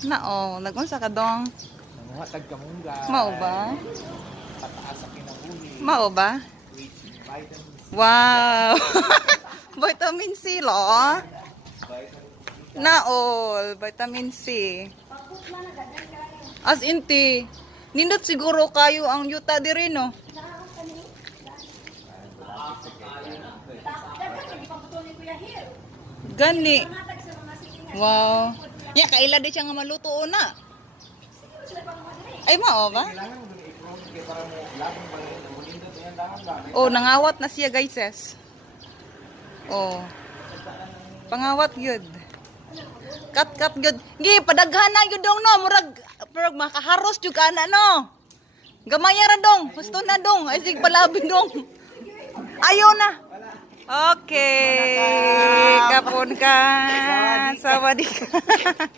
Nao, nagunsa ka dong? Nanguhatag ka mong guys. Mao ba? Pataas sa kinahuli. Mao ba? Rich in vitamins. Wow! Vitamin C lo. Naol, vitamin C. As inti, nindot siguro kayo ang yuta diri no. Gani. Wow. Ya kaila di siya nga maluto una. Ay mao ba? Kailangan mo din i-prone kaya para mo labang bangin. Ang magindot yan daman ba? Oh, nangawat na siya guys. Oh. Pangawat yun. Kat yun. Gi, padaghan na yun dong no. Murag makaharos yun ka na no. Gamaya ra dong. Gusto na dong. Ay sig palabing dong. Ayaw na. Okay. Kapon ka. Sawadee ka.